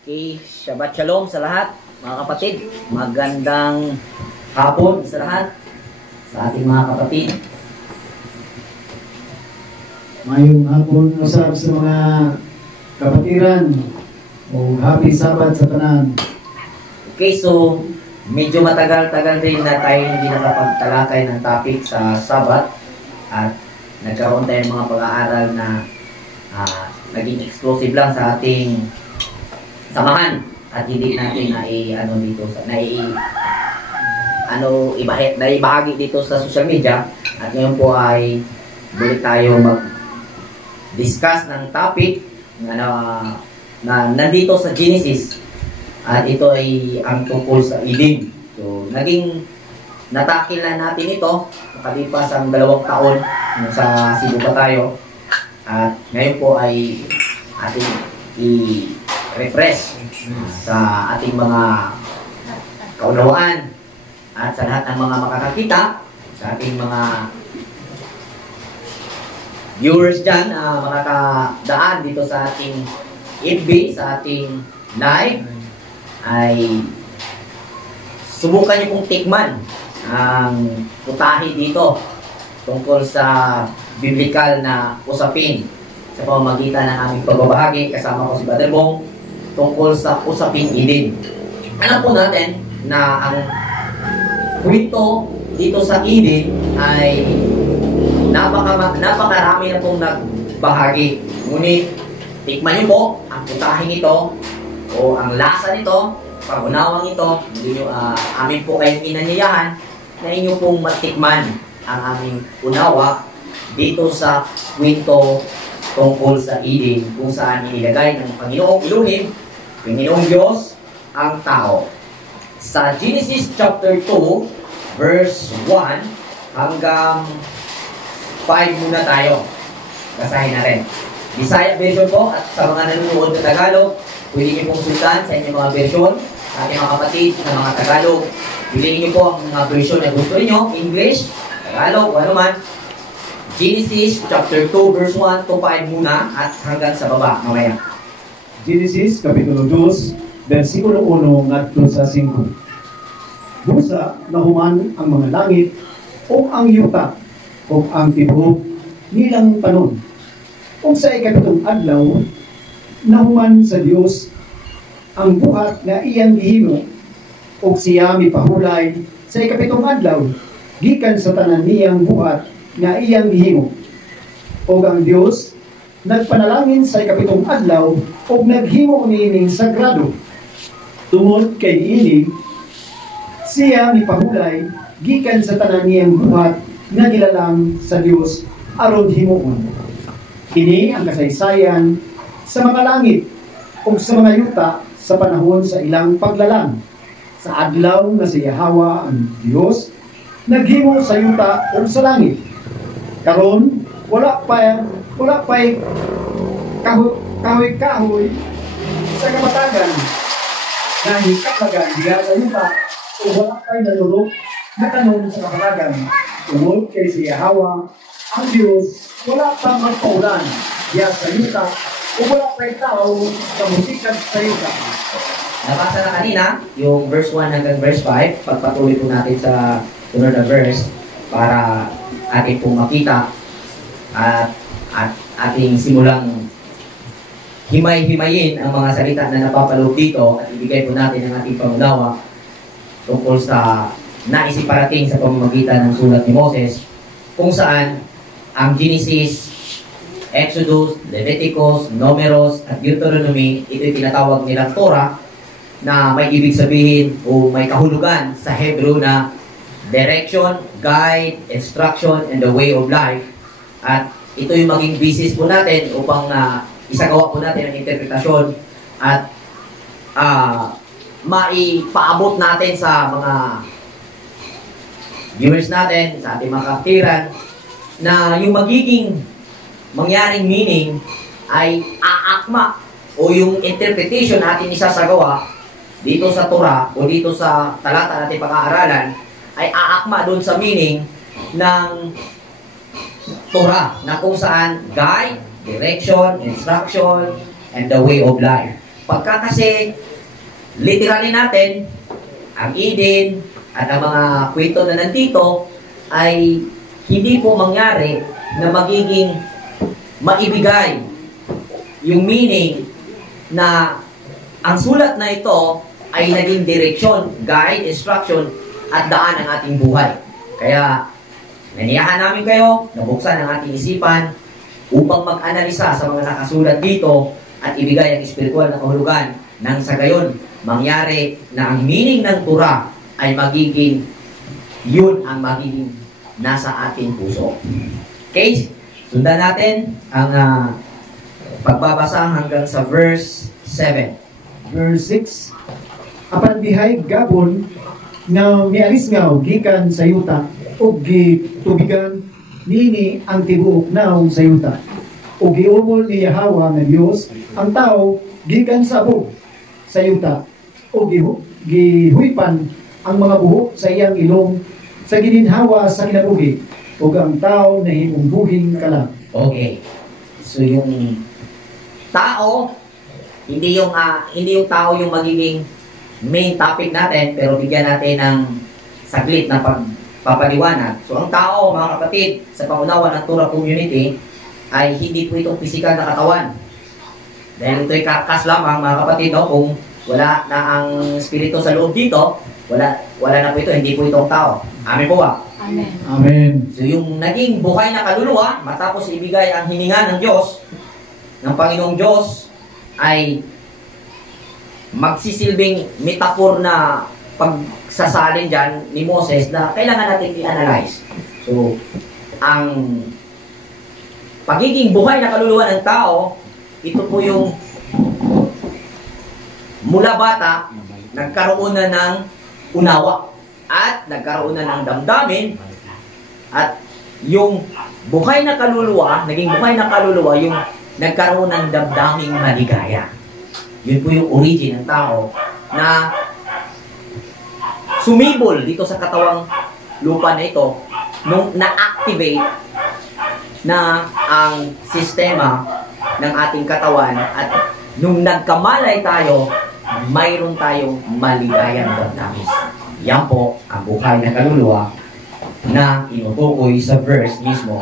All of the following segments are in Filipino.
Okay, Shabbat Shalom sa lahat, mga kapatid. Magandang hapon sa lahat, sa ating mga kapatid. Mayong hapon usap sa mga kapatiran o happy Sabbath sa tanan. Okay, so medyo matagal-tagal din na tayo hindi nakapagtalakay ng topic sa Sabbath at nagkaroon tayo ng mga pag-aaral na naging exclusive lang sa ating samahan at hindi natin naibahagi dito sa social media. At ngayon po ay balik tayo mag-discuss ng topic na nandito sa Genesis, at ito ay ang tungkol sa Eden. So naging natakil na natin ito makalipas ang 2 taon sa Cebu pa tayo, at ngayon po ay ating refresh sa ating mga kaunawaan at sa lahat ng mga makakakita, sa ating mga viewers dyan, makakadaan dito sa ating FB, sa ating live, ay subukan niyo pong tikman ang putahe dito tungkol sa biblical na usapin sa pamamagitan ng aming pagbabahagi. Kasama ko si Brother Bong tungkol sa usaping Eden. Alam po natin na ang kwento dito sa Eden ay napakarami na pong nagbahagi. Ngunit tikman niyo po ang putahing ito o ang lasa nito, pag-unawang ito. Amin po kayong inanyayahan na inyo pong matikman ang aming unawa dito sa kwento tungkol sa Eden, kung saan inilagay ng Panginoong Elohim, Panginoong Diyos, ang tao. Sa Genesis chapter 2, verse 1 hanggang 5 muna tayo. Basahin na rin. Bisaya version po, at sa mga nanonood na Tagalog, pwede niyo pong sultan sa inyong mga version. Sa ating mga kapatid na mga Tagalog, piliin niyo po ang mga version na gusto niyo, English, Tagalog, ano man. Genesis chapter 2 verse 1 to 5 muna at hanggang sa baba mamaya. Genesis kapitulo 2 versikulo 1 ngadto sa 5. Busa nahuman ang mga langit o ang yuta o ang tibuok nilang panon. O sa ikapitong adlaw nahuman sa Dios ang buhat nga iyang gihimo, o siya mipahulay sa ikapitong adlaw gikan sa tanan niyang buhat nga iyang gihimo. O ang Dios nagpanalangin sa ikapitong adlaw o naghimo niining sagrado. Tungod kay ini siya mipahulay gikan sa tanan niyang buhat nga gilalang sa Dios aron himuon. Kini ang kasaysayan sa mga langit o sa mga yuta sa panahon sa ilang paglalang. Sa adlaw nga si Yahweh ang Dios naghimo sa yuta o sa langit. Karon wala pa kahoy sa kamatagan na hikapagan diya sa yuta, o wala pa nalulok na kanon sa kamatagan. Tungod kay si Yahweh ang Diyos, wala pa magpaulan diya sa yuta, o wala pa tao sa musikat sa yuta. Nabasa na kanina yung verse 1 hanggang verse 5. Pagpatuloy po natin sa sunod na verse para ating pong makita at ating simulang himay-himayin ang mga salita na napapaloob dito, at ibigay po natin ang ating pangunawa tungkol sa naisiparating sa pamamagitan ng sulat ni Moses, kung saan ang Genesis, Exodus, Leviticus, Numeros at Deuteronomy, ito'y tinatawag nilang Torah, na may ibig sabihin o may kahulugan sa Hebrew na direction, guide, instruction, and the way of life. At ito yung maging basis po natin upang isagawa po natin ang interpretasyon at maipaabot natin sa mga viewers natin, sa ating mga kapatiran, na yung magiging mangyaring meaning ay aakma o yung interpretation natin isasagawa dito sa Torah o dito sa talata natin pag-aaralan ay aakma doon sa meaning ng Torah, na kung saan guide, direction, instruction, and the way of life. Pagka kasi literally natin, ang Eden at ang mga kwento na nandito ay hindi po mangyari na magiging maibigay yung meaning na ang sulat na ito ay naging direksyon, guide, instruction at daan ng ating buhay. Kaya naniyahan namin kayo, nabuksan ang ating isipan upang mag-analisa sa mga nakasulat dito at ibigay ang espiritual na kahulugan nang sa gayon mangyari na ang meaning ng Torah ay magiging yun ang magiging nasa ating puso. Okay? Sundan natin ang pagbabasa hanggang sa verse 7. Verse 6. Apan bihay gabon nga mialis nga gikan sa yuta ug gitubigan nini ang tibuok naong sa yuta. Ug giumol ni Yahweh nga Dios ang tao gikan sa abog sa yuta ug gihuipan ang mga buhok sa iyang ilong sa gininhawa sa kinabuhi ug ang tao nahimong buhing kalag. Okay. So yung tao hindi yung tao yung magiging main topic natin, pero bigyan natin ng saglit na pagpapaliwanag. So ang tao, mga kapatid, sa pangunawa ng Torah community ay hindi po itong physical na katawan. Dahil ito'y karkas lamang, mga kapatid, no? Kung wala na ang spirito sa loob dito, wala na po ito, hindi po itong tao. Amen po ba? Amen. Amen. So yung naging buhay na kaluluwa, matapos ibigay ang hininga ng Diyos, ng Panginoong Diyos, ay magsisilbing metaphor na pagsasalin dyan ni Moses na kailangan natin i-analyze. So, ang pagiging buhay na kaluluwa ng tao, ito po yung mula bata, nagkaroon na ng unawa at nagkaroon na ng damdamin at yung buhay na kaluluwa, naging buhay na kaluluwa, yung nagkaroon ng damdaming maligaya. Yun po yung origin ng tao na sumibol dito sa katawang lupa na ito nung na-activate na ang sistema ng ating katawan at nung nagkamalay tayo, mayroon tayong maligayang damdamin. Yan po ang buhay na kaluluwa na inutukoy sa verse mismo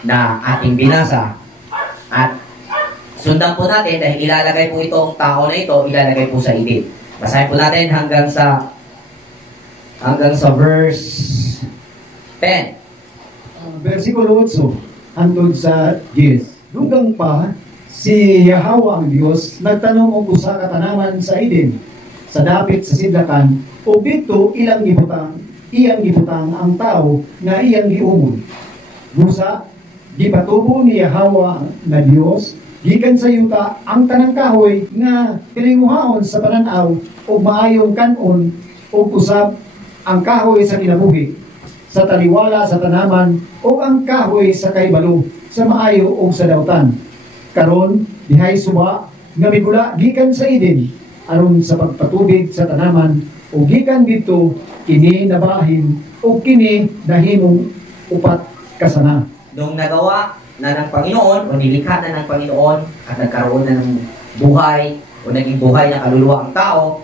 na ating binasa. At sundan po natin dahil ilalagay po itong tao na ito, ilalagay po sa Eden. Basahin po natin hanggang sa verse 10. Versikulo 8 hangtod sa 10. Dugang pa si Yahweh ang Dios nagtanong og usa ka tanaman sa Eden sa dapit sa sidlakan ug dito iyang gibutang ang tao nga iyang giumol. Busa gipatubo ni Yahweh na Dios gikan sa yuta ang tanang kahoy nga pilinguhaon sa pananaw ug maayong kanon ug usab ang kahoy sa kinabuhi sa taliwala sa tanaman ug ang kahoy sa kaibalo sa maayo ug sa dawtan. Karon dihay suba nga migula gikan sa Eden aron sa pagpatubig sa tanaman ug gikan dito kini nabahin ug kini nahimong upat kasana. Nung nagawa na ng Panginoon o nilikha na ng Panginoon at nagkaroon na ng buhay o naging buhay na kaluluwa ang tao,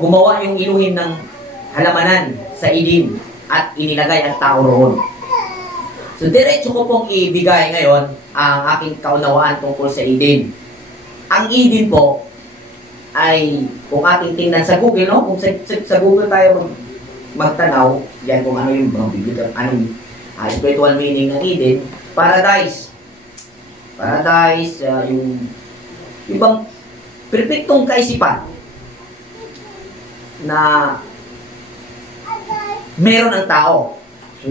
gumawa yung iluhin ng halamanan sa Eden at inilagay ang tao roon. So diretso ko pong ibigay ngayon ang aking kaunawaan tungkol sa Eden. Ang Eden po ay kung ating tingnan sa Google, no? Kung sa Google tayo magtanaw, yan kung ano yung mga bibigyan, anong spiritual meaning ng Eden, paradise. Paradise, yung ibang perfectong kaisipan na meron ang tao. So,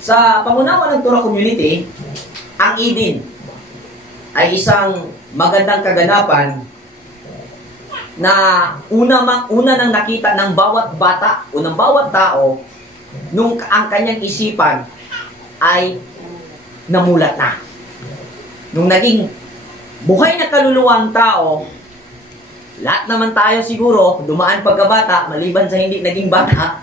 sa pangunawa ng Torah community, ang Eden ay isang magandang kaganapan na una nang nakita ng bawat bata o ng bawat tao nung ang kanyang isipan ay namulat na. Nung naging buhay na kaluluwa ang tao, lahat naman tayo siguro, dumaan pagkabata, maliban sa hindi naging bata,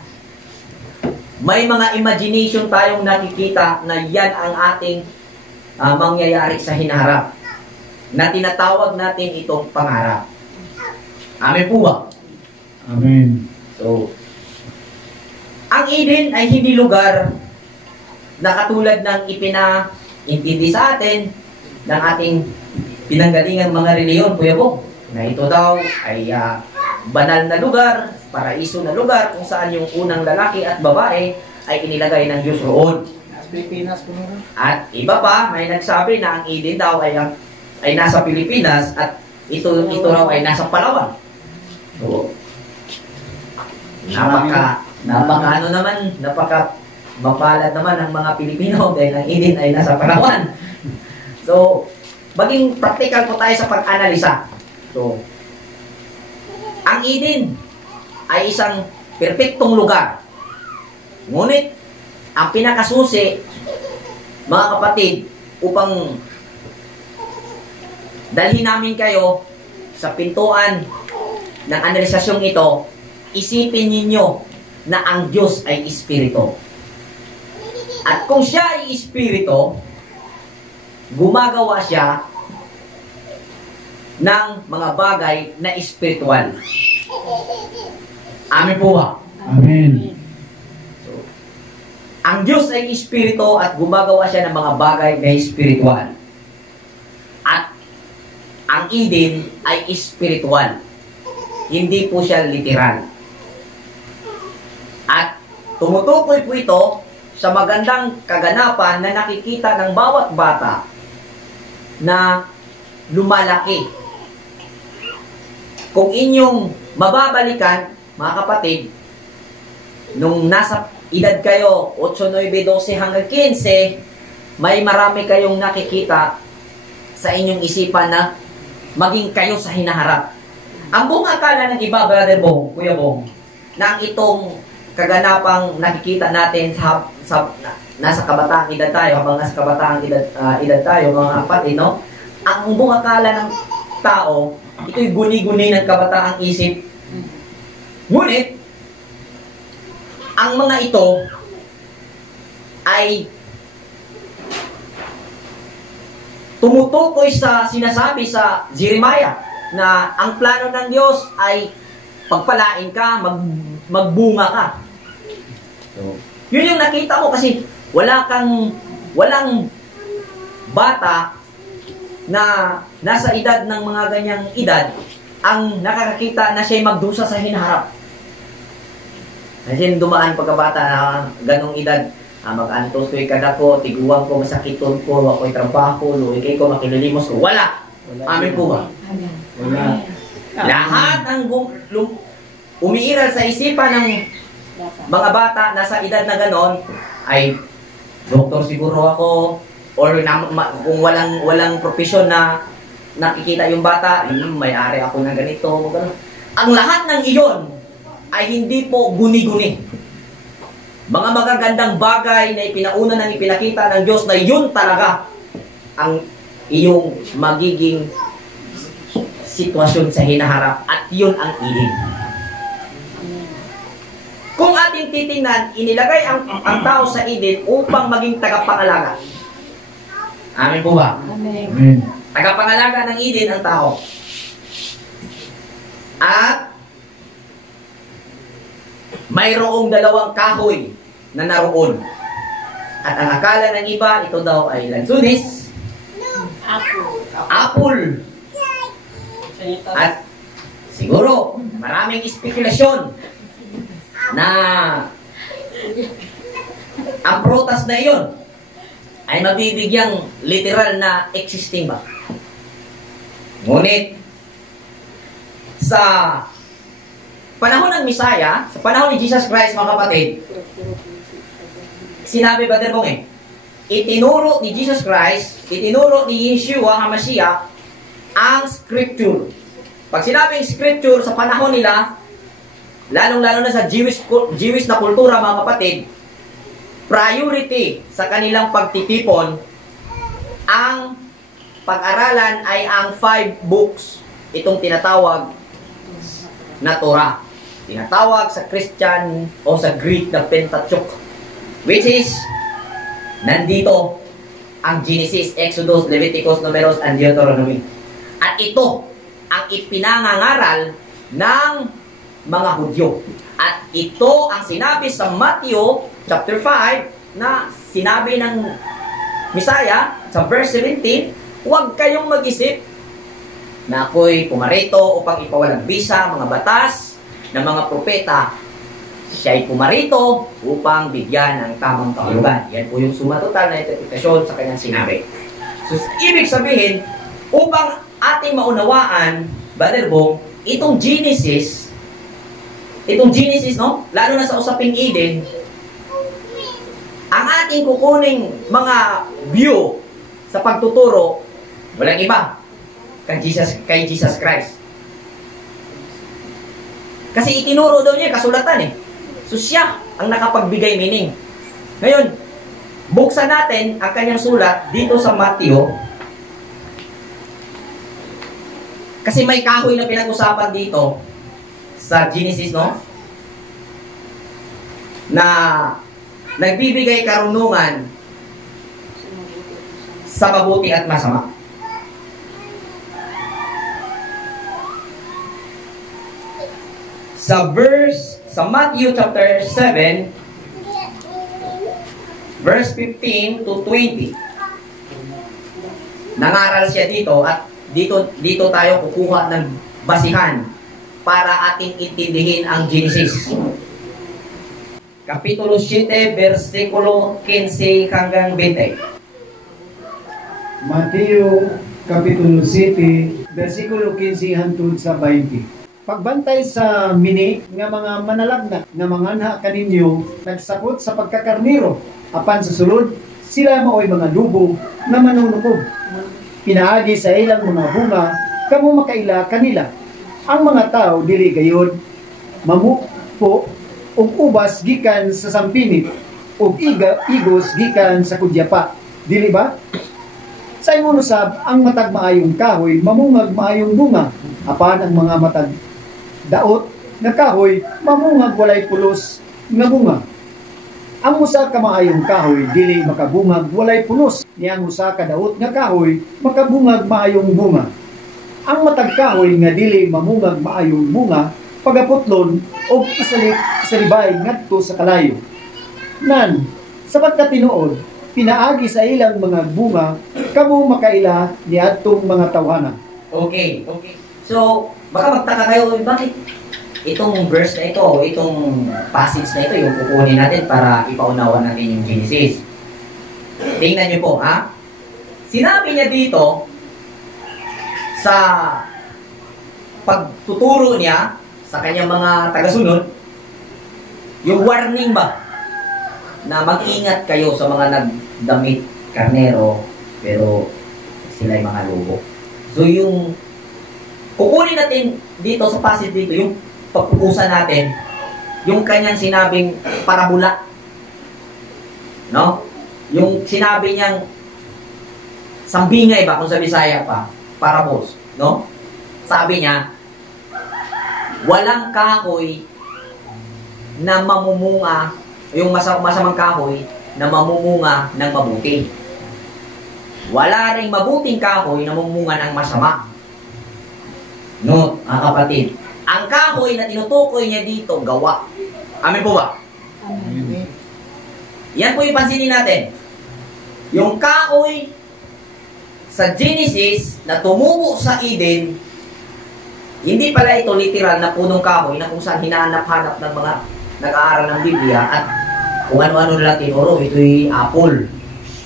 may mga imagination tayong nakikita na yan ang ating mangyayari sa hinaharap na tinatawag natin itong pangarap. Amen po ba? Amen. So, ang Eden ay hindi lugar na katulad ng ipinaintindi sa atin ng ating pinanggalingang mga reliyon, Kuya Bong, na ito daw ay banal na lugar, paraiso na lugar, kung saan yung unang lalaki at babae ay inilagay ng Diyos roon. Pilipinas po naman. At iba pa, may nagsabi na ang Eden daw ay nasa Pilipinas at ito raw ay nasa Palawan. So, napaka mapalad naman ang mga Pilipino dahil ang Eden ay nasa Palawan. So, maging practical po tayo sa pag-analisa. So, ang Eden ay isang perpektong lugar. Ngunit, ang pinakasusi, mga kapatid, upang dalhin namin kayo sa pintuan ng analisasyong ito, isipin ninyo na ang Diyos ay Espiritu. At kung siya ay Espiritu, gumagawa siya ng mga bagay na espiritual. Amen po ba? Amen. Ang Diyos ay Espiritu at gumagawa siya ng mga bagay na espiritual. At ang Eden ay espiritual. Hindi po siya literal. At tumutukoy po ito sa magandang kaganapan na nakikita ng bawat bata na lumalaki. Kung inyong mababalikan, mga kapatid, nung nasa edad kayo, 8, 9, 12 hanggang 15, may marami kayong nakikita sa inyong isipan na maging kayo sa hinaharap. Ang buong akala ng iba, Brother Bong, Kuya Bong, na ang itong kaganapang nakikita natin nasa kabataang edad tayo, habang nasa kabataang edad tayo, mga kapatid, no? Ang buong akala ng tao, ito'y guni-guni ng kabataang isip. Ngunit, ang mga ito ay tumutukoy sa sinasabi sa Jeremiah na ang plano ng Diyos ay pagpalain ka, magbunga ka. So, yun yung nakita mo kasi walang bata na nasa edad ng mga ganyang edad ang nakakakita na siya'y magdusa sa hinaharap. Kasi dumaan pagkabata na ganong edad, mag-antos ko'y kadako, tiguan ko, masakiton ko, ako'y trabaho, luikay ko, makililimos ko. Wala! Amin po ba? Wala. Lahat ng umiiral sa isipan ng mga bata na sa edad na ganon ay doktor siguro ako, or kung walang profesyon na nakikita yung bata, may-ari ako ng ganito, gano'n. Ang lahat ng iyon ay hindi po guni-guni. Mga magagandang bagay na ipinauna ng ipinakita ng Diyos na yun talaga ang iyong magiging sitwasyon sa hinaharap at yun ang Eden. Kung ating titingnan, inilagay ang tao sa Eden upang maging tagapangalaga. Amen po ba? Amen. Amen. Tagapangalaga ng Eden ang tao. At mayroong dalawang kahoy na naroon. At ang akala ng iba, ito daw ay lansunis, apple. At siguro, maraming spekulasyon na ang prutas na iyon ay mabibigyang literal na existing ba? Ngunit, sa panahon ng Misaya, sa panahon ni Jesus Christ, mga kapatid, sinabi ba Bong itinuro ni Jesus Christ, itinuro ni Yeshua HaMashiach ang scripture. Pag sinabing scripture sa panahon nila, lalong-lalo na sa Jewish na kultura, mga kapatid, priority sa kanilang pagtitipon, ang pag-aralan ay ang 5 books, itong tinatawag na Torah. Tinatawag sa Christian o sa Greek na Pentateuch, which is nandito ang Genesis, Exodus, Leviticus, Numeros, and Deuteronomy. At ito ang ipinangangaral ng mga Hudyo. At ito ang sinabi sa Matthew chapter 5 na sinabi ng Messiah sa verse 17, huwag kayong mag-isip na ako'y pumarito upang ipawalang bisa mga batas ng mga propeta. Siya'y pumarito upang bigyan ng tamang kahulugan. Yan po yung sumatotal na interpretasyon sa kanyang sinabi. So, ibig sabihin, upang ating maunawaan, Brother Bong, itong Genesis, no? Lalo na sa usaping Eden, ang ating kukuning mga view sa pagtuturo, walang iba, kay Jesus Christ. Kasi itinuro daw niya kasulatan eh. So siya ang nakapagbigay meaning. Ngayon, buksan natin ang kanyang sulat dito sa Matthew. Kasi may kahoy na pinag-usapan dito sa Genesis, no? Na nagbibigay karunungan sa mabuti at masama. Sa Matthew chapter 7, verse 15 to 20. Nangaral siya dito at dito tayo kukuha ng basihan para ating intindihin ang Genesis. Kapitulo 7, versikulo 15 hanggang 20. Mateo Kapitulo 7, versikulo 15 hangtod sa 20. Pagbantay sa mini nga mga manalagna nga manganha kaninyo nagsapot sa pagkakarniro apan sa sulod sila maoy mga dubo na manunukod. Pinaagi sa ilang mga bunga kamo makaila kanila. Ang mga tao dili gayud mamupo og ubas gikan sa sampinit og igos gikan sa kudyapa. Dili ba? Sa ingon usab ang matag maayong kahoy mamungag maayong bunga apan ang mga matag daot nga kahoy mamungag walay pulos nga bunga. Ang usa ka maayong kahoy dili makabungag walay pulos, niyang usa ka daot nga kahoy makabungag maayong bunga. Ang matag kahoy nga dili mamungag maayong bunga pagaputlon og isalibay ngadto sa kalayo. Nan sa pagkatinuod pinaagi sa ilang mga bunga kamo makaila niadtong mga tawhana. Okay. So, baka magtaka kayo, bakit itong verse na ito, itong passage na ito, yung kukunin natin para ipaunawa natin yung Genesis. Tingnan nyo po, ha? Sinabi niya dito, sa pagtuturo niya sa kanyang mga tagasunod, yung warning ba, na mag-ingat kayo sa mga nagdamit karnero, pero sila'y mga lobo. So, yung kukunin natin dito sa passage dito, yung pagpupusan natin, yung kanyang sinabing parabola. No? Yung sinabi niyang sambingay ba, kung sa Bisaya pa, parables. No? Sabi niya, walang kahoy na mamumunga, yung masamang kahoy na mamumunga ng mabuti. Wala ring mabuting kahoy na mamumunga ng masama. No, mga kapatid. Ang kahoy na tinutukoy niya dito, gawa. Amen po ba? Amen. Yan po yung pansinin natin. Yung kahoy sa Genesis na tumubo sa Eden, hindi pala ito literal na punong kahoy na kung saan hinahanap-hanap ng mga nag-aaral ng Biblia at kung ano-ano lang tinuro. Ito'y apple,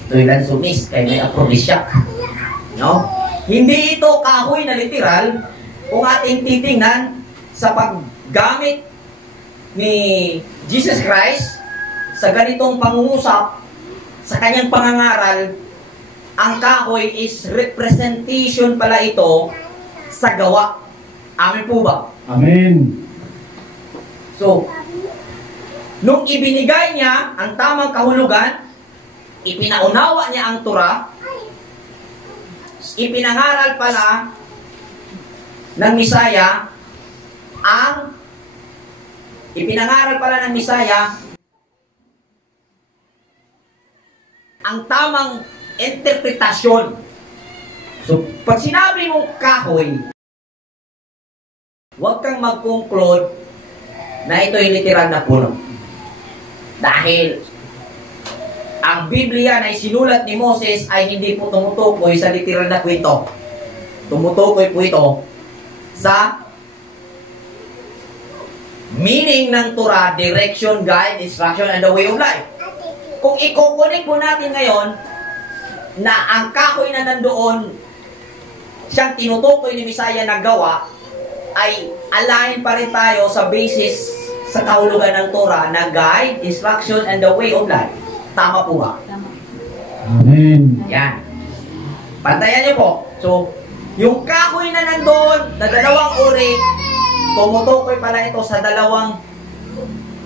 ito'y lansunis, kaya may aphrodisiac. No? Hindi ito kahoy na literal. Kung ating titingnan sa paggamit ni Jesus Christ sa ganitong pangungusap, sa kanyang pangangaral, ang kahoy is representation pala ito sa gawa. Amen po ba? Amen. So, nung ibinigay niya ang tamang kahulugan, ipinaunawa niya ang Torah, ipinangaral pala ng Misaya ang tamang interpretasyon. So, pag sinabi mong kahoy, huwag kang mag-conclude na ito'y literal na puno. Dahil ang Biblia na isinulat ni Moses ay hindi po tumutukoy sa literal na kwento. Tumutukoy po ito sa meaning ng Torah, direction, guide, instruction, and the way of life. Kung i-connect po natin ngayon na ang kahoy na nandoon siyang tinutukoy ni Messiah na gawa, ay align pa rin tayo sa basis sa kahulugan ng Torah na guide, instruction, and the way of life. Tama po ba? Amen. Yan. Pantayan niyo po. So, yung kahoy na nandoon, na dalawang uri, tumutukoy pala ito sa dalawang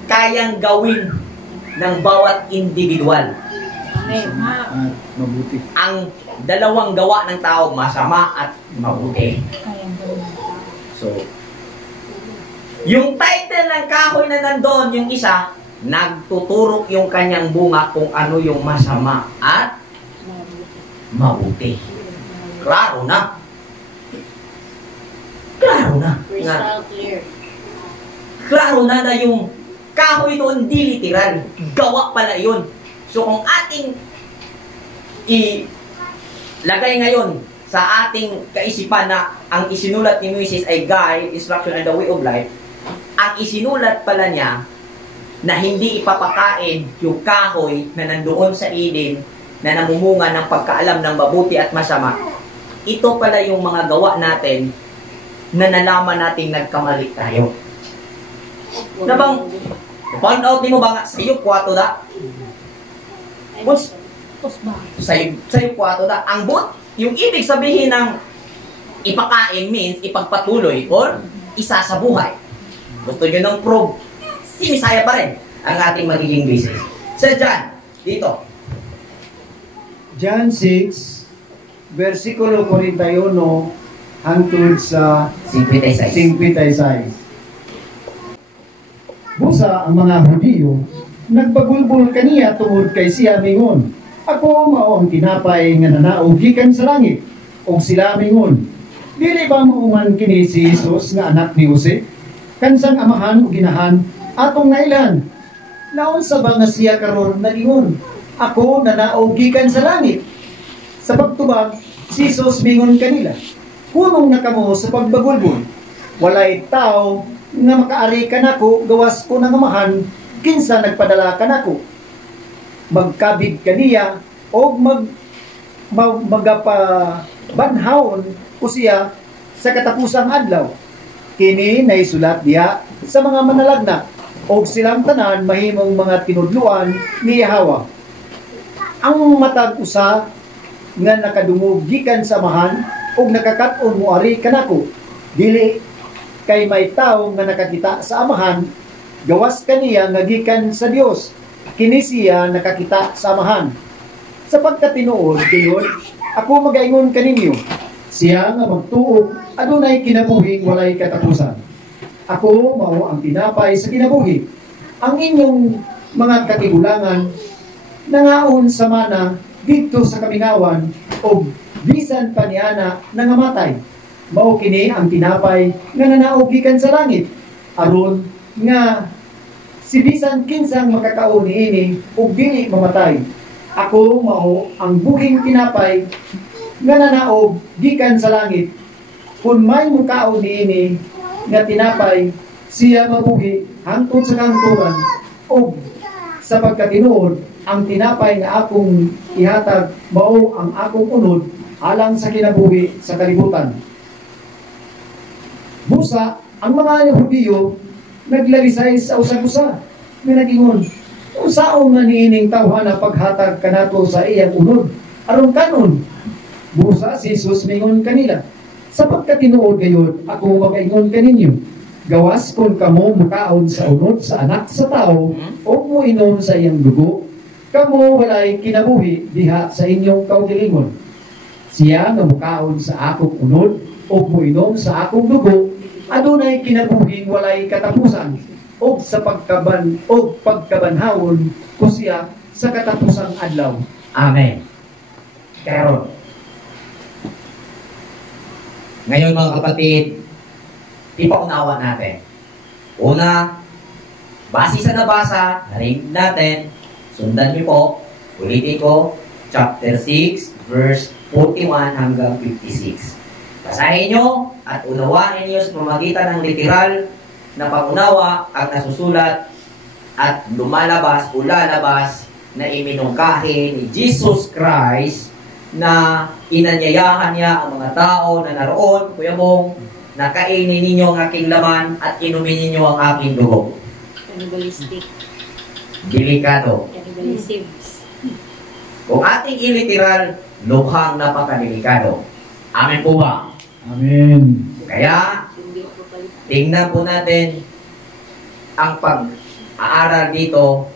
kayang gawin ng bawat individual. Mabuti. Ang dalawang gawa ng tao, masama at mabuti. So, yung title ng kahoy na nandoon, yung isa, nagtuturok yung kanyang bunga kung ano yung masama at mabuti. Klaro na. Klaro na. Crystal clear. Klaro na yung kahoy doon di literal. Gawa pala yun. So kung ating ilagay ngayon sa ating kaisipan na ang isinulat ni Moses ay guide, instruction, and the way of life, ang isinulat pala niya na hindi ipapakain yung kahoy na nandoon sa Eden na namumunga ng pagkaalam ng mabuti at masama. Ito pala yung mga gawa natin na nalaman nating nagkamali tayo. Na bang, found out mo ba nga sa'yo, kwato da? Sa'yo, kwato da. Ang but, yung ibig sabihin ng ipakain means ipagpatuloy or isa sa buhay. Gusto nyo ng prove? Si Messiah pa rin ang ating magiging basis. Sir John, dito. John 6, versikulo 41 hangtod sa 56. Busa ang mga Hudiyo, nagbagulbol kaniya tungod kay siya mingon, ako mao ang tinapay nga nanaog gikan sa langit, o sila mingon, dili ba mauman kini si Jesus nga anak ni Jose? Kansang amahan o ginahan, atong nailan. Naunsa ba nga siya karon nagingon, ako nanaog gikan sa langit? Sa pagtubag, si Jesus mingon kanila, punong na kamo sa pagbagulbol. Walay tao nga makaari ka nako, gawas ko ng amahan, kinsa nagpadala ka nako. Magkabig kaniya o magapabanhawon ko siya sa katapusang adlaw. Kini naisulat diya sa mga manalagna o silang tanan mahimong mga tinudluan ni Yahweh. Ang matag usa nga nakadungog gikan sa amahan o nakakat-on mo ari kanako, dili kay may tao nga nakakita sa amahan, gawas kaniya nga gikan sa Dios, kini siya nakakita sa amahan. Sa pagkatinuod gayon, ako magaingon kaninyo, siya nga magtuog adunay kinabuhi walay katapusan. Ako mao ang tinapay sa kinabuhi. Ang inyong mga katigulangan nangaon sa mana dito sa kamingawan o bisan pa niana nangamatay. Mao kini ang tinapay nga nanaog gikan sa langit, aron nga si bisan kinsang makakaon niini ug dili mamatay. Ako mao ang buhing tinapay nga nanaog gikan sa langit. Kung may mukaon niini nga tinapay, siya mabuhi hangtod sa kanturan ug sa pagkatinuod ang tinapay nga akong ihatag mao ang akong unod alang sa kinabuhi sa kalibutan. Busa, ang mga Hudiyo naglalisay sa usag-usa nga nagingon, usaon nga niining tawhana paghatag kanato sa iyang unod aron kanon. Busa si Jesus mingon kanila, sa pagkatinuod gayon ako magaingon kaninyo, gawas kung kamo mukaon sa unod sa anak sa tao o muinom sa iyang dugo, kamo walay kinabuhi diha sa inyong kaugalingon. Siya nga mukaon sa akong unod o muinom sa akong dugo, adunay kinabuhing walay katapusan, o sa pagkabanhawon ko siya sa katapusang adlaw. Amen. karon. Ngayon mga kapatid, ipaunawa natin. Una, base sa nabasa, narinig natin, sundan niyo po, ulitin ko, chapter 6, verse 41 hanggang 56. Basahin nyo at unawain niyo sa pamamagitan ng literal na pangunawa ang nasusulat at lumalabas o lalabas na iminungkahi ni Jesus Christ na inanyayahan niya ang mga tao na naroon, Kuya Bong, na kainin ninyo ang aking laman at inumin ninyo ang aking dugo. Cannibalistic. Delikado. Cannibalism. Kung ating iliteral, luhang napakadelikado. Amen po ba? Amen. Kaya, tingnan po natin ang pag-aaral dito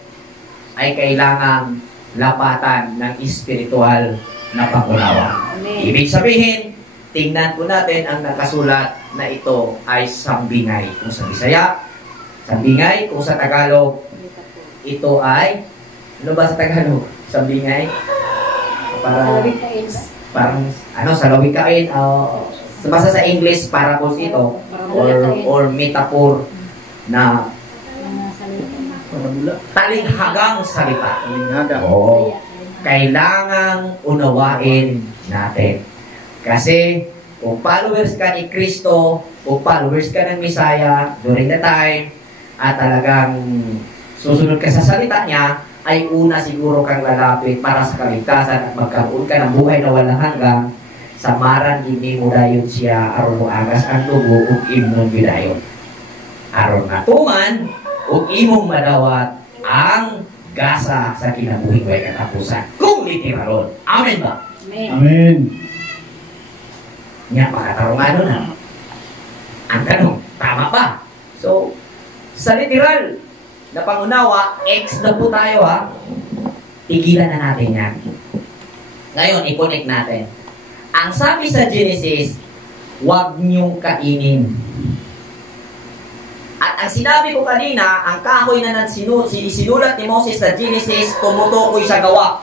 ay kailangang lapatan ng espiritual na pangunawa. Amen. Ibig sabihin, tingnan po natin ang nakasulat na ito ay sambingay. Kung sa Bisaya, sambingay. Kung sa Tagalog, ito ay, ano ba sa Tagalog? Sambingay? Parang, sa lawikain, basta sa English, parables ito, or metaphor na talinghagang salita. Oo. Kailangang unawain natin. Kasi, kung followers ka ni Kristo, kung followers ka ng Messiah during the time, at talagang susunod ka sa salita niya, ay una siguro kang lalapit para sa kaligtasan at magkaroon ka ng buhay na walang hanggang sa maran hindi mo dayon siya aron mo agas ang dugo ug imong bidayon. Aron natuman ug imong madawat ang gasa sa kinabuhi way katapusan. Kung literal. Amen ba? Amen. Amen. Nga pakatarungan na. Ang tanong, tama ba? So, sa literal na pangunawa, X na po tayo ha. Tigilan na natin yan. Ngayon, i-connect natin. Ang sabi sa Genesis, huwag niyong kainin. At ang sinabi ko kanina, ang kahoy na sinulat ni Moses sa Genesis, tumutukoy sa gawa.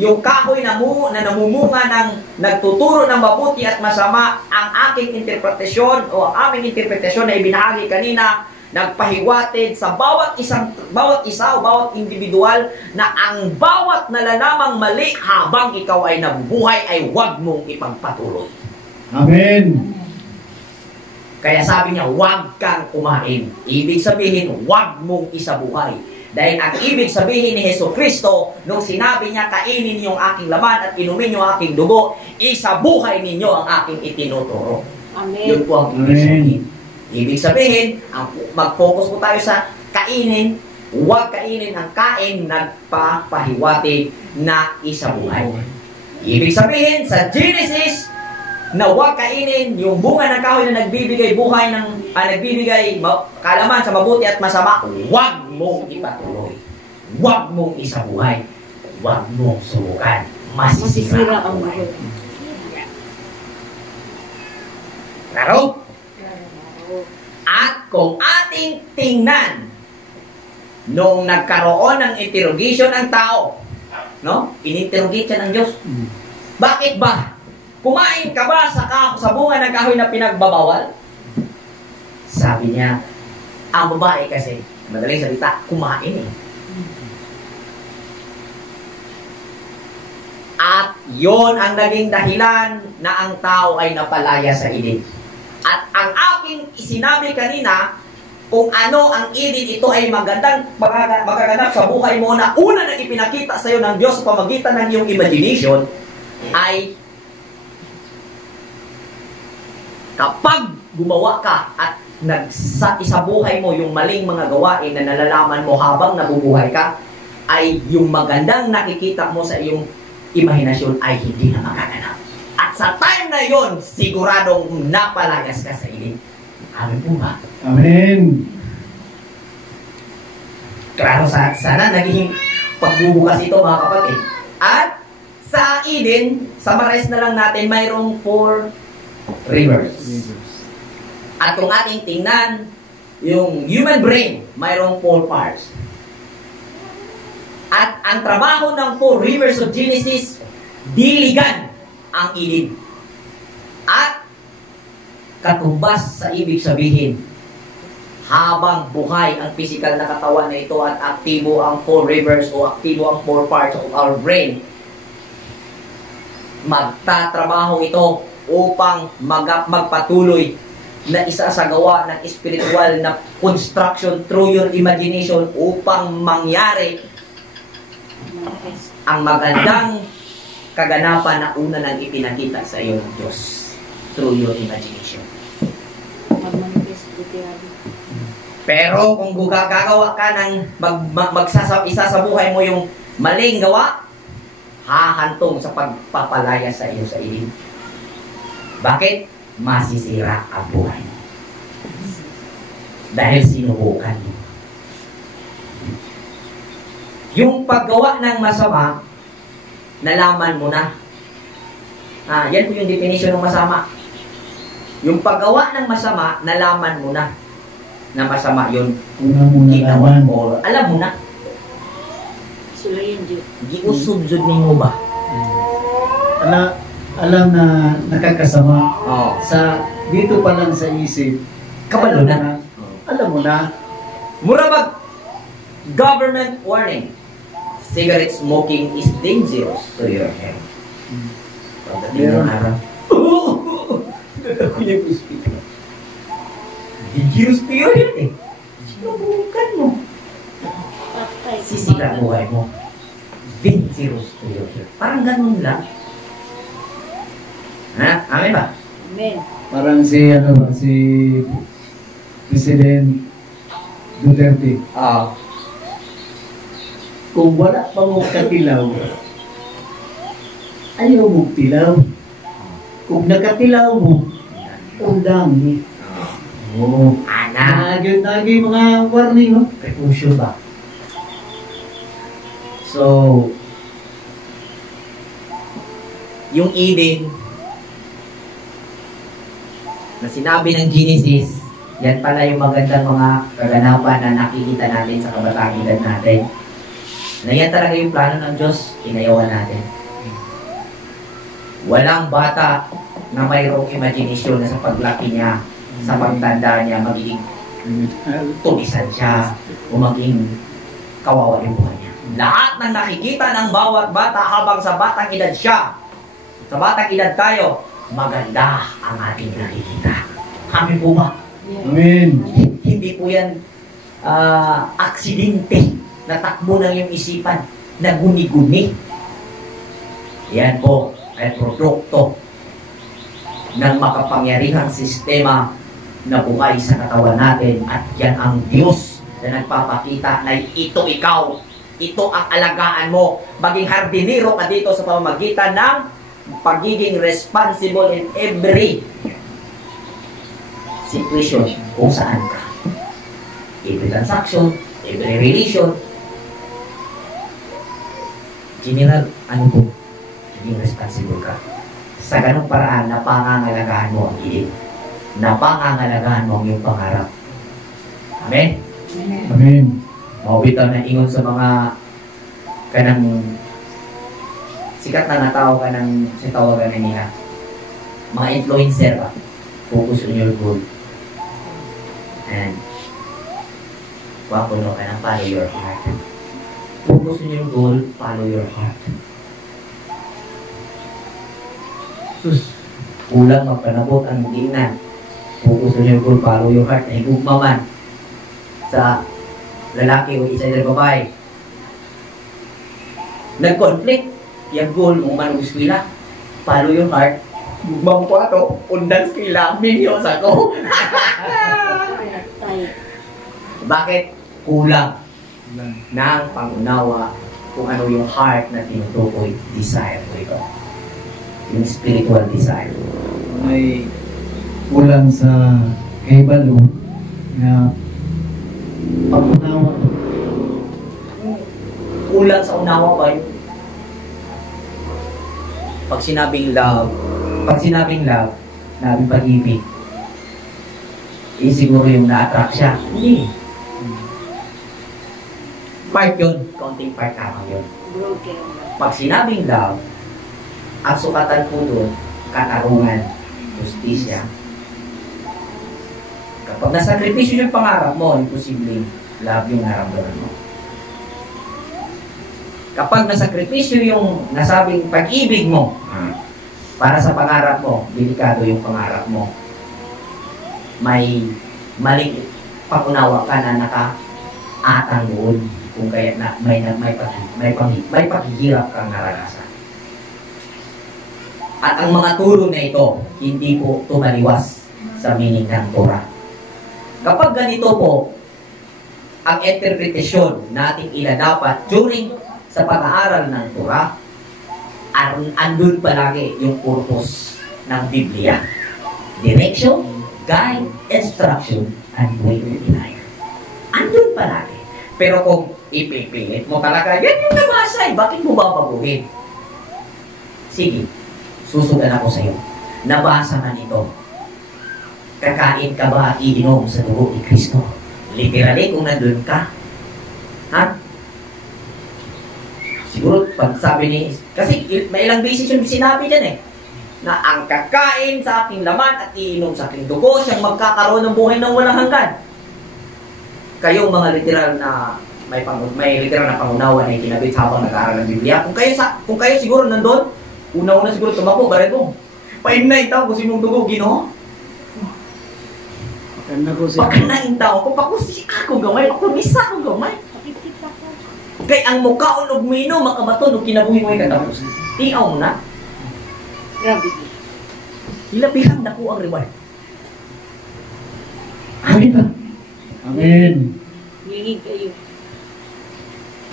Yung kahoy na namumunga ng nagtuturo ng mabuti at masama, ang aking interpretasyon o aming interpretasyon na ibinahagi kanina, nagpahiwatig sa bawat isa o bawat individual na ang bawat nalalamang mali habang ikaw ay nabubuhay ay huwag mong ipagpatuloy. Amen. Kaya sabi niya, huwag kang kumain. Ibig sabihin, huwag mong isabuhay. Dahil ang ibig sabihin ni Jesucristo, nung sinabi niya, kainin niyo ang aking laman at inumin niyo ang aking dugo, isabuhay ninyo ang aking itinuturo. Amen. Yun po ang ibig sabihin. Ibig sabihin, mag-focus po tayo sa kainin, huwag kainin ang kain, nagpapahiwatig na isabuhay. Ibig sabihin, sa Genesis, na huwag kainin yung bunga ng kahoy na nagbibigay buhay nagbibigay kalaman sa mabuti at masama, huwag mong ipatuloy. Huwag mong isabuhay. Huwag mong subukan. Masisira ang buhay. Klaro? At kung ating tingnan nung nagkaroon ng interrogation ng tao, no? Ininterrogate siya ng Diyos. Bakit ba? Kumain ka ba sa bunga ng kahoy na pinagbabawal? Sabi niya, ang babae kasi, madaling salita, kumain eh. At yon ang naging dahilan na ang tao ay napalaya sa Eden. At ang aking sinabi kanina, kung ano ang Eden, ito ay magaganap sa buhay mo na una na ipinakita sa iyo ng Diyos sa pamagitan ng iyong imagination, ay kapag gumawa ka at isabuhay mo yung maling mga gawain na nalalaman mo habang nabubuhay ka, ay yung magandang nakikita mo sa iyong imahinasyon ay hindi na magaganap. At sa time na yon, siguradong napalayas ka sa Eden. Amen po ba? Amen. Klaro, sana naging pagbubukas ito mga kapatid. At sa Eden, summarize na lang natin, mayroong 4 rivers. At kung ating tingnan, yung human brain, mayroong 4 parts. At ang trabaho ng 4 rivers of Genesis, diligan ang ilid. At katumbas sa ibig sabihin, habang buhay ang physical na katawan na ito at aktibo ang 4 rivers o aktibo ang 4 parts of our brain, magtatrabaho ito upang magpatuloy na isasagawa ng spiritual na construction through your imagination upang mangyari ang magandang kaganapan na una nang ipinakita sa iyo ng Diyos through your imagination. Mag-manifest dito. Pero kung gagawa ka ng isa sa buhay mo yung maling gawa, hahantong sa pagpapalaya sa iyo sa ilid. Bakit? Masisira ang buhay. Dahil sinubukan mo. Yung paggawa ng masama, nalaman mo na. Yan po yung definition ng masama. Yung paggawa ng masama, nalaman mo na na masama yun. Una mo nalaman. O alam mo na. Sulayin Diyo. Giusubjud ninyo ba? Alam na nakakasama. Oo. Sa dito pa lang sa isip. Kabalo na. Alam mo na. Murabag, government warning. Cigarette smoking is dangerous to your health. Pagdating ng araw. Ako yung speaker. Dangerous to your health eh. Sinubukan mo. Patay. Sisira buhay mo. Dangerous to your health. Parang ganun lang. Amen ba? Amen. Parang si President Duterte. Kung wala pa mo katilaw, ayaw mo tilaw. Kung nakatilaw mo, undang ni. Nagi mga warning, no? Precaution ba? So, yung Eden na sinabi ng Genesis, yan pala yung magandang mga kaganapan na nakikita natin sa kabataan edad natin. Na yan talaga yung plano ng Diyos, inayawan natin. Walang bata na mayroong imagination na sa paglaki niya, sa pagtanda niya, magiging tulisan siya o maging kawawa yung buhay niya. Lahat ng nakikita ng bawat bata habang sa batang edad siya, sa batang edad tayo, maganda ang ating nakikita. Amin po ba? Amen. Hindi po yan aksidente na takbo ng iyong isipan, na guni-guni. Yan po ay produkto ng makapangyarihang sistema na buhay sa katawan natin, at yan ang Diyos na nagpapakita na ito ikaw, ito ang alagaan mo. Maging hardinero ka dito sa pamamagitan ng pagiging responsible in every situation kung saan ka. Every transaction, every relation. General, ano po? Maging responsible ka. Sa ganung paraan, napangangalagaan mo ang ilid. Napangangalagaan mo ang iyong pangarap. Amen? Amen. Maubitaw na ingon sa mga kanang sikat na tao ka ng sa tawagan na niya. Mga influencer ba? Focus on your goal. And wapuno ka ng follow your heart. Focus on your goal, follow your heart. Sus, kulang magpanabot ang ginan. Focus on your goal, follow your heart. Ay gugma man sa lalaki o isa na babae. Nag-conflict. Yung goal mong manuskwila, follow your heart. Gugma mo ato, undang skwila, minyos ako. Bakit? Kulang ng pangunawa kung ano yung heart na tinutukoy, desire ko ito. Yung spiritual desire. May kulang sa kaibalo na pag-unawa. Kulang sa unawa ba yun? Pag sinabing love, nabing pag-ibig, siguro yung na-attract siya. Hindi. Part yun. Counting part lamang yun. Broken. Pag sinabing love, Ang sukatan po doon, katarungan, justisya. Kapag nasakripisyo yung pangarap mo, imposibleng love yung naramdaman mo. Kapag nasakripisyo yung nasabing pag-ibig mo para sa pangarap mo, delikado yung pangarap mo. May maling pakunawa ka na nakaatang doon kung kaya na may paghihirap kang naranasan. At ang mga turo na ito, hindi po tumaliwas sa meaning ng Torah. Kapag ganito po, ang interpretasyon nating iladapat during sa pag-aaral ng Torah, andun palagi yung purpose ng Biblia. Direction, guide, instruction, and way to deny. Andun palagi. Pero kung ipipilit mo talaga, yan yung nabasa, bakit mo babaguhin? Sige, susundan ako sa iyo. Nabasa man ito. Kakain ka ba at iinom sa dugo ni Kristo? Literally, kung nandun ka. Ha? Siguro, pag sabi ni... Kasi may ilang beses yung sinabi dyan eh. Na ang kakain sa aking laman at iinom sa aking dugo, siyang magkakaroon ng buhay ng walang hanggan. Kayong mga literal na may literal na pangunawa na ikinabit habang nag-aaral ng Biblia. Kung kayo siguro nandun, una-una siguro tumapo, baretong. Painay tao kung simong dugo, Ginoo. Pagkanain tao, kung pakusi ako gamay, pakumisa ako gamay. Kay ang mukhaon og mino, makabaton, o kinabuhi mo katapos. Tiaw mo na. Grabe. Ilabihan na po ang reward. Amen ba? Amen. Hingig kayo.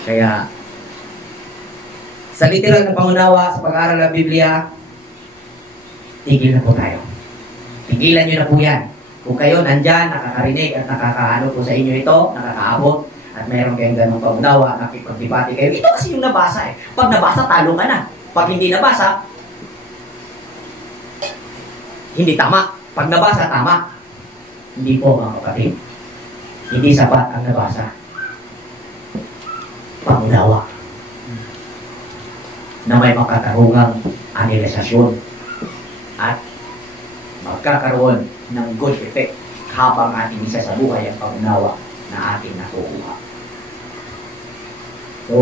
Kaya, sa literal na pangunawa sa pag-aaral ng Biblia, tigil na po tayo. Tigilan nyo na po yan. Kung kayo nandyan, nakakarinig at nakakaano po sa inyo ito, nakakaabot, at mayroon kayong ganong pangunawa, nakipagdebate kayo, ito kasi yung nabasa eh. Pag nabasa, talo ka na. Pag hindi nabasa, hindi tama. Pag nabasa, tama. Hindi po mga kapatid. Hindi sapat ang nabasa. Pangunawa na may makatarungang analisasyon at magkakaroon ng good effect habang ating isa sa buhay ang pangunawa na ating nakukuha. So,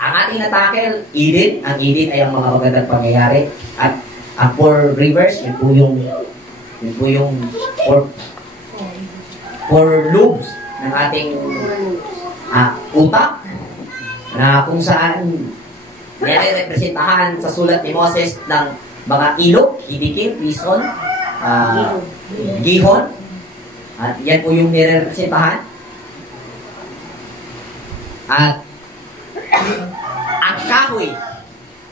ang ating natakel, Eden. Ang Eden ay ang mga magandang pangyayari. At ang 4 rivers, yun po yung 4 lobes ng ating utak na kung saan nire-representahan sa sulat ni Moses ng mga ilog, hidikin, reason, gihon. At yan po yung nire-representahan. At ang kahoy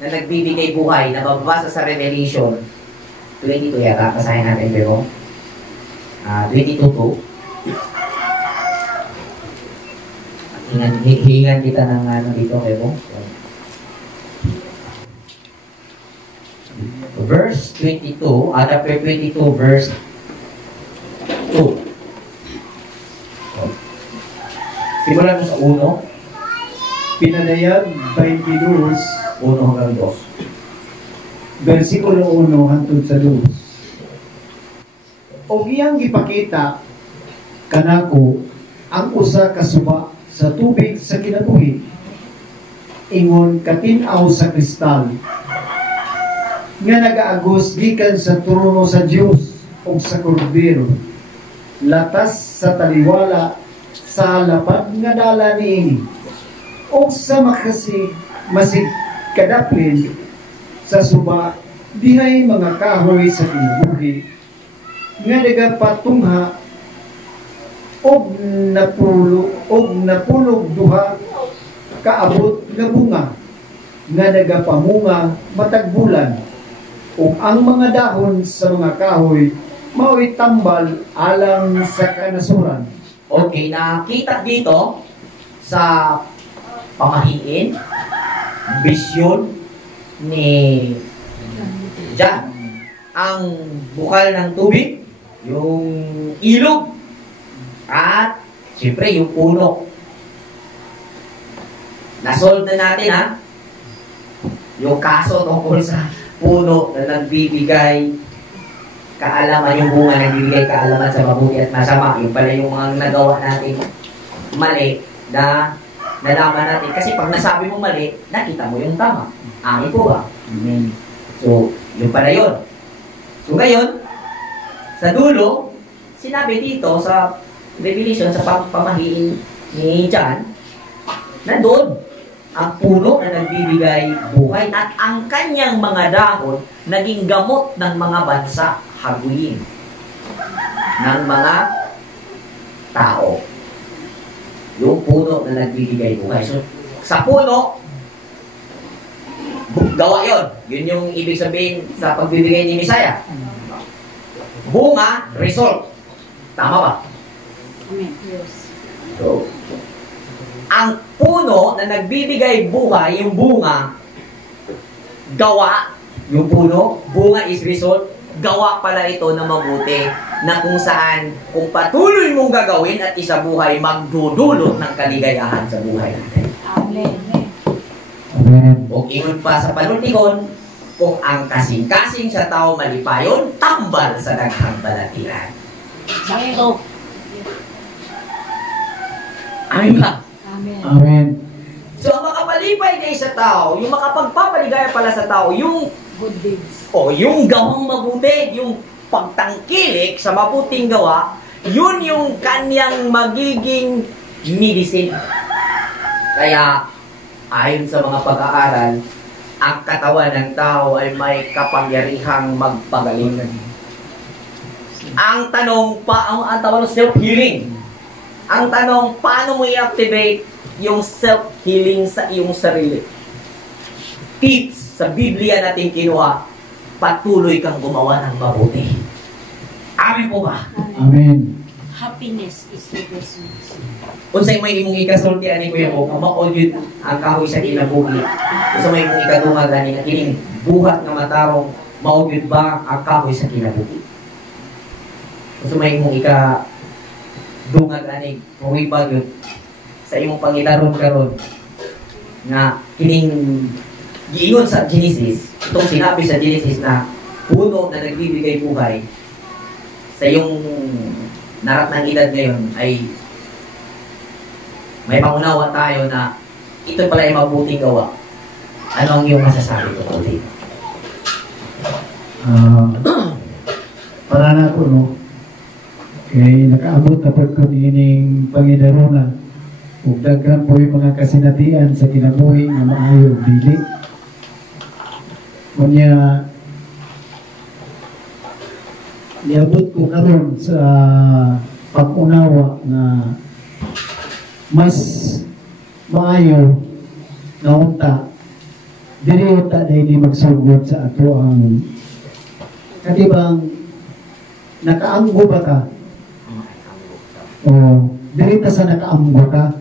na nagbibigay buhay na mababasa sa Revelation 22 yata, kasahin natin pero 22:2. Hingan kita ng ano dito, Bebo. Verse 22, chapter 22, verse 2. Simulan mo sa 1. Pinadayag 22, 1 hanggang 2. versikulo 1 hangtod sa 2. Og iyang gipakita kanako ang usa ka suba sa tubig sa kinabuhi, ingon katin-aw sa kristal nga nagaagos gikan sa trono sa Dios ug sa Kordero, latas sa taliwala sa lapad nga dala niini ug sa masig kadaplin sa suba dihay mga kahoy sa kinabuhi nga nagapatungha og napulog duha kaabot nga bunga nga nagapamunga matag bulan, ug ang mga dahon sa mga kahoy mao'y tambal alang sa kanasuran. Okay, nakita dito sa pamahiin, bisyon ni John, ang bukal ng tubig, yung ilog, at siyempre yung puno. Nasolve na natin ha. yung kaso tungkol sa puno na nagbibigay kaalaman, yung bunga nagbibigay kaalaman sa mabuti at masama. Yung pala yung mga nagawa natin mali na nalaman natin. Kasi pag nasabi mo mali, nakita mo yung tama. Amin po ba? Amen. So, yun pala yun. So, ngayon, sa dulo, sinabi dito sa Revelation, sa pamahiin ni John, nandun ang puno na nagbibigay buhay at ang kanyang mga dahon naging gamot ng mga bansa, haguin ng mga tao. Yung puno na nagbibigay buhay. So, sa puno, gawa yun. Yun yung ibig sabihin sa pagbibigay ni Messiah. Bunga, result. Tama ba? Amen. Yes. So, ang puno na nagbibigay buhay, yung bunga, gawa, yung puno, bunga is result, gawa pala ito na mabuti, na kung saan, kung patuloy mong gagawin at isabuhay, magdudulot ng kaligayahan sa buhay natin. Amen. Amen. O ingon pa sa panuntikon, kung ang kasing-kasing sa tao malipayon, tambal sa daghang balatiran. Sakto. Amin ba? Amen. Amen. So, ang makapalipay kayo sa tao, yung makapagpapaligaya pala sa tao, yung Good deeds. yung gawang mabuti, yung pagtangkilik sa mabuting gawa, yun yung kanyang magiging medicine. Kaya, ayon sa mga pag-aaral, ang katawan ng tao ay may kapangyarihang magpagaling. Ang tanong, ang tawag self-healing. Ang tanong, paano mo i-activate yung self-healing sa iyong sarili? Tips sa Biblia natin kinuha, patuloy kang gumawa ng mabuti. Amin po ba? Amen. Happiness is the best medicine. Kung sa'yo may imong ikasulti, ani kuya mo, ma-audio ang kahoy sa kinabuhi. Kung sa'yo may imong ikadungag, ani na kining buhat na matarong, ma-audio ba ang kahoy sa kinabuhi? Kung sa'yo may imong ikadungag, ani, huwipag yun, sa imong pangitaron karon nga kining giingon sa Genesis, itong sinabi sa Genesis na puno na nagbibigay buhay sa iyong naratnang edad ngayon ay may pangunawa tayo na ito pala ay mabuting gawa. Ano ang iyong masasabi ko dito? Para na ako, no? Kaya nakaabot na pagkunining Panginoon ug daghan po yung mga kasinatian sa kinabuhi nga maayo ug dili. Kunya niabot ko karon sa pag-unawa na mas maayo na unta dili unta dahil magsugod sa ato ang katibang nakaanggo ba ka o dili ta sa nakaanggo ka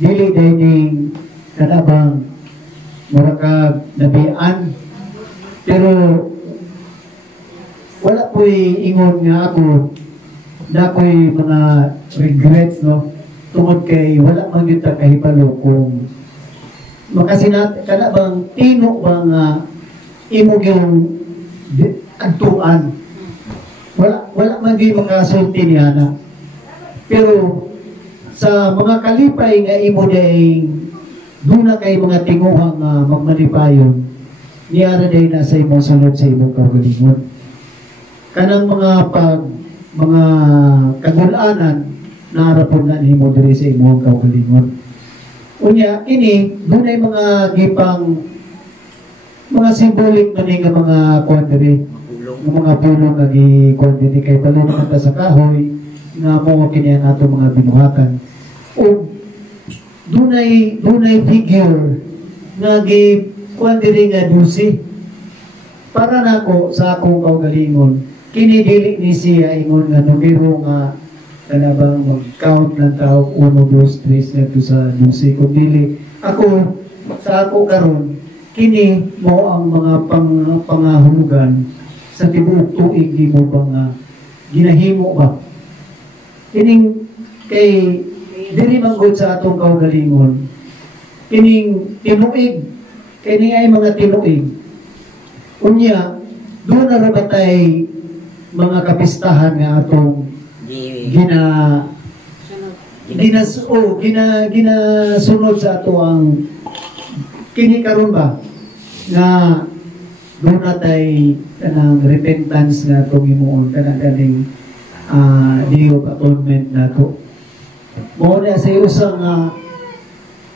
dili dahil kadabang mura ka nabian pero wala po'y ingon nga ako na ko'y mga regrets, no? Tungod kay wala man yun ta kahibalo kung makasinat ka na bang tino bang imog yung agtuan. Wala man yun makasulti niya na. Pero sa mga kalipay nga imo dahil doon na kay mga tinguhang magmalipayon, niyara dahil nasa imo sunod sa imong kagalingon. Kanang mga kagulanan na harapon na nimo diri sa imong kaugalingon. Unya ini dunay mga gipang mga symbolic man nga mga kuandiri, mga pulong nga gi-kuandiri kay balo man ta sa kahoy nga mo kini ang ato mga binuhatan. O dunay figure nga gi-kuandiri nga dusi. Para nako sa akong kaugalingon kini dili ni siya ingon nga numero nga kanabang mag-count ng tao 1, 2, 3 ngadto sa 12 kung dili ako sa ako karon kini mo ang mga pangahulugan sa tibuok tuig di mo bang ginahimo ba kining kay diri man gud sa atong kaugalingon kining tinuig kini ay mga tinuig. Unya, doon na rabatay mga kapistahan nga atong ginasunod sa ato ang kini karon ba nga doon natay kanang repentance nga atong himuon kanang ganing Day of Atonement nato. Mo na sa usang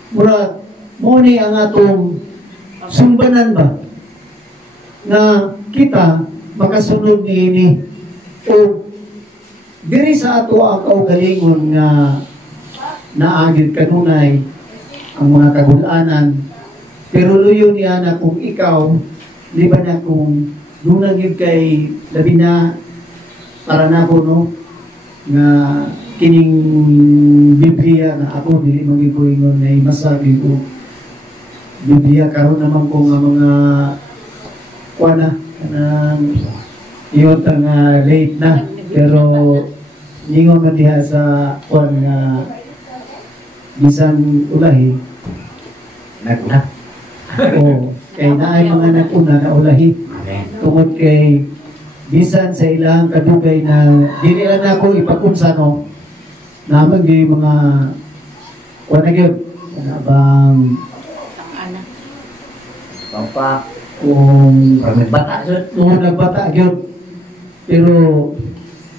murag mo ni ang atong sumbanan ba na kita makasunod niini o diri sa ato ang kaugalingon nga naagid kanunay ang mga kagulanan, pero luyo niya na kung ikaw di ba na kung dunang gid kay labi na para na ko no nga kining Biblia na ako dili magikuingon na masabi ko Biblia karon naman ko nga mga kuana kanang iyot nga late na pero ningon na diha sa kuan nga bisan ulahi Naguna. o kay naay mga naguna na ulahi tungod kay bisan sa ilang kadugay na dili lang ako ipakunsano naman di mga kuan na gyud bang Anak. Papa, kung bata jud. nung nagbata gyud pero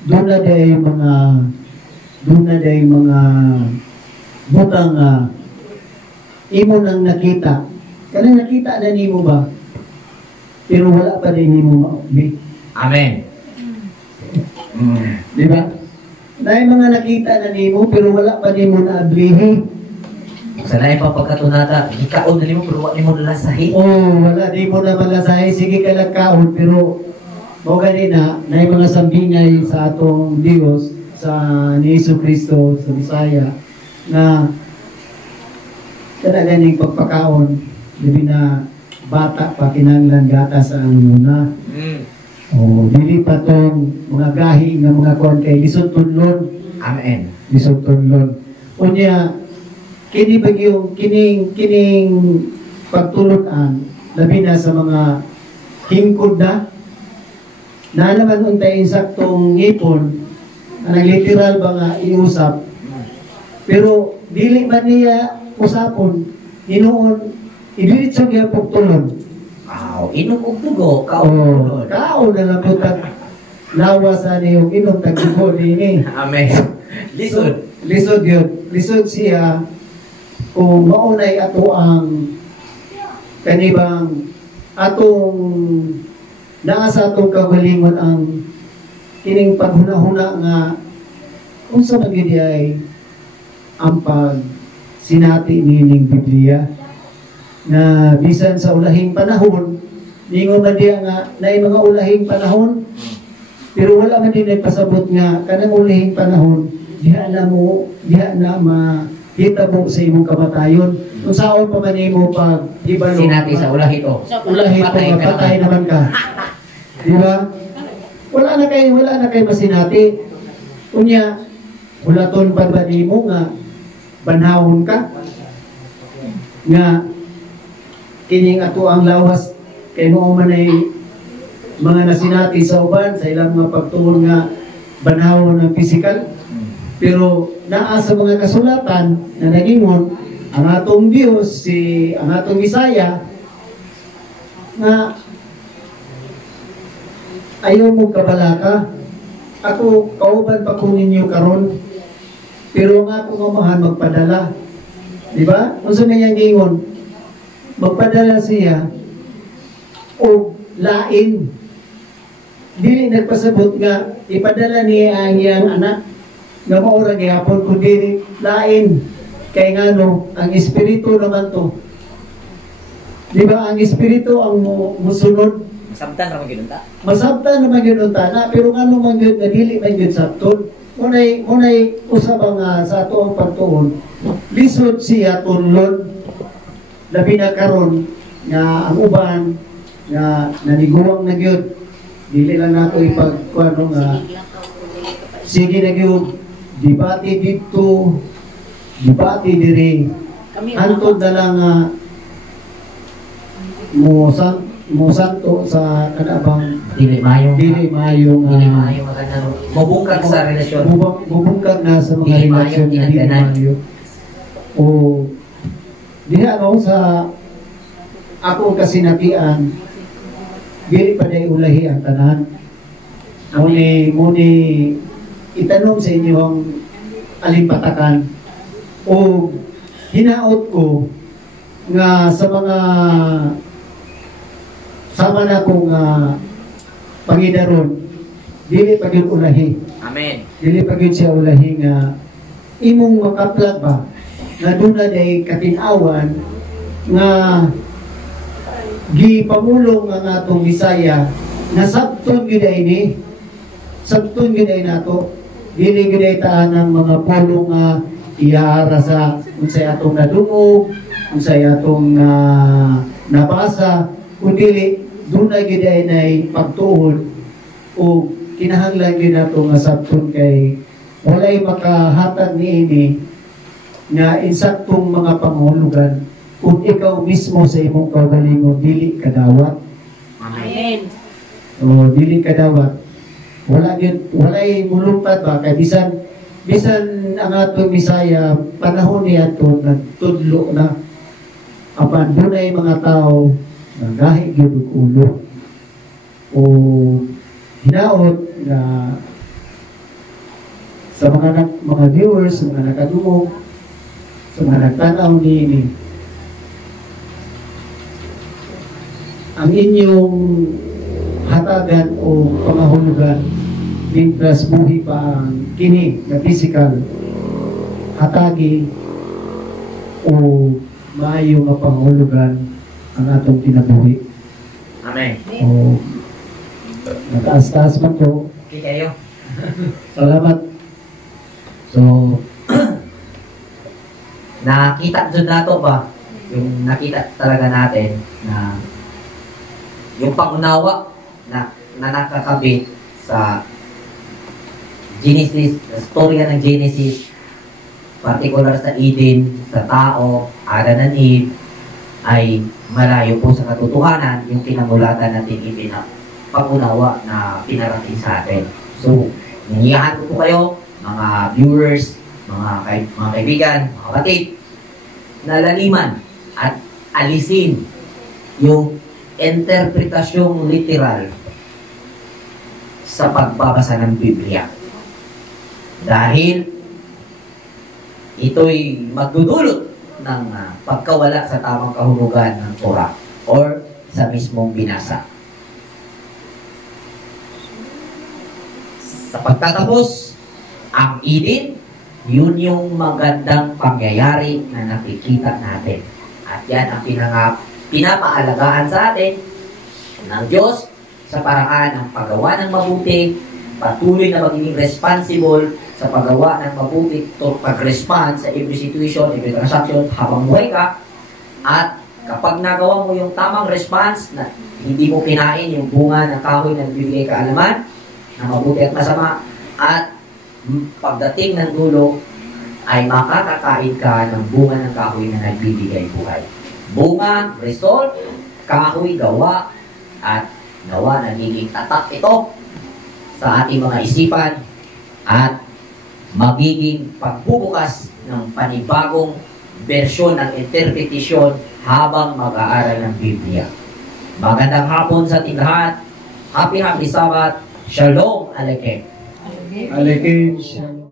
doon na day mga butang imo nang nakita kanang nakita na nimo ba pero wala pa din nimo maobi Amen. di ba na mga nakita na nimo pero wala pa nimo naablihi Sana yung papagkatunata, ikaon na nimo pero wala nimo lalasahi. wala di mo na malasahi sige ka lang kaon pero mo ganina na yung mga sambingay sa atong Dios sa ni Jesu Kristo sa Bisaya na kada ganing pagpakaon labi na bata pa kinahanglan gatas ang muna dili pa tong mga gahi nga mga kuan kay lisod tunlon Amen. lisod tunlon unya kini bagyong kining pagtulunan labi na sa mga hingkod na naman untay insaktong ngipon na literal ba nga iusap pero dili man niya usapon hinuon idiretso gyud pagtulon Inom og dugo, kaon. kaon na lang putag lawas ani yung inom tag dugo dinhi Amen. Lisod. lisod yun lisod siya kung maunay ato ang kanibang atong naa sa atong kagalingon ang kining paghuna-huna nga unsa man gyud ay ang pag sinati nining Biblia na bisan sa ulahing panahon ningon man diya nga naay mga ulahing panahon pero wala man din nagpasabot nga kanang ulahing panahon diha na mahitabo sa imong kamatayon kung saan pa man imo pag ibalo Sinati sa ulahito. ulahin Patay ko ka patay naman ka di ba wala na kay masinati unya ulaton pa ba nimo nga banhawon ka nga kining ato ang lawas kay mao man ay mga nasinati sa uban sa ilang mga pagtuon nga banhawon ng physical pero naa sa mga kasulatan na nagingon ang atong Dios ang atong Bisaya nga ayaw mo kabalaka ako kauban pa ko ninyo karon pero ang akong amahan magpadala di ba unsa man yang gingon magpadala siya o lain dili nagpasabot nga ipadala niya ang iyang anak nga maura gihapon kundi lain kay ngano ang espiritu naman to di ba ang espiritu ang musunod Sabtan ra gyud ta. masabtan naman yun na pero ngano man yun na dili man yun sabton unay usab nga sa ato ang pagtuon lisod siya tunlon labi na karon nga ang uban nga naniguwang na gyud dili lang nato ipagkuano nga sige na gyud dibati dito dibati diri Kami hantod na lang mo santo sa kanabang Dili mayo. dili maayo Dili mayo maganda. Mabungkag sa relasyon. mubungkag na sa mga Dili maayo, relasyon na dili tinagdanan. maayo. O diha no sa akong kasinatian dili pa day ulahi ang tanan. Muni itanong sa inyong alimpatakan o hinaot ko nga sa mga sama na kong Pangidaron, dili pa gyud ulahi. Amen. Dili pa gyud siya ulahi nga imong makaplag ba nga duna day katinawan nga gipamulong ang atong Bisaya na sabton gyud ay ni sabton gyud ay nato dili gyud ay taan ang mga pulong nga iyaara sa unsay atong nadungog unsay atong nabasa kundi dunay gyud ay nay pagtuon o kinahanglan gyud nato nga sabton kay walay makahatag niini nga insaktong mga panghulugan kung ikaw mismo sa imong kaugalingon dili kadawat. Amen. O dili kadawat. Walay mulungtad ba kay bisan ang atong Bisaya panahon niya to nagtudlo na apan dunay mga tao nagahi gyud og ulo o hinaot nga sa mga viewers, sa mga nakadungog, sa mga nagtanaw niini ang inyong hatagan o pangahulugan mintras buhi pa ang kini na physical hatagi o maayo nga pangahulugan ang atong kinabuhi. Amen. O nataas-taas man ko. Okay kayo. Salamat. So, Nakita dyan nato ba? Yung nakita talaga natin na yung pangunawa na nakakabit sa Genesis, sa storya ng Genesis, particular sa Eden, sa tao, Adan and Eve, ay malayo po sa katotohanan yung pinamulatan natin pangunawa na pinarating sa atin. So, nangiyahan ko po kayo, mga viewers, mga kaibigan, mga kapatid, na laliman at alisin yung interpretasyong literal sa pagbabasa ng Biblia. Dahil ito'y magdudulot ng pagkawala sa tamang kahulugan ng Torah or sa mismong binasa. Sa pagtatapos, ang Eden, yun yung magandang pangyayari na nakikita natin. At yan ang pinapaalagaan sa atin ng Diyos sa paraan ng paggawa ng mabuti, patuloy na magiging responsible sa paggawa ng mabuti to pag-respond sa every situation, every transaction habang buhay ka. At kapag nagawa mo yung tamang response na hindi mo kinain yung bunga ng kahoy na nagbibigay kaalaman na mabuti at masama, at pagdating ng dulo ay makakakain ka ng bunga ng kahoy na nagbibigay buhay. Bunga, result, kahoy, gawa, at nawa nagiging tatak ito sa ating mga isipan at magiging pagbubukas ng panibagong bersyon ng interpretasyon habang mag-aaral ng Biblia. Magandang hapon sa ating lahat. Happy Sabbath. Shalom Aleichem. Aleichem. Shalom.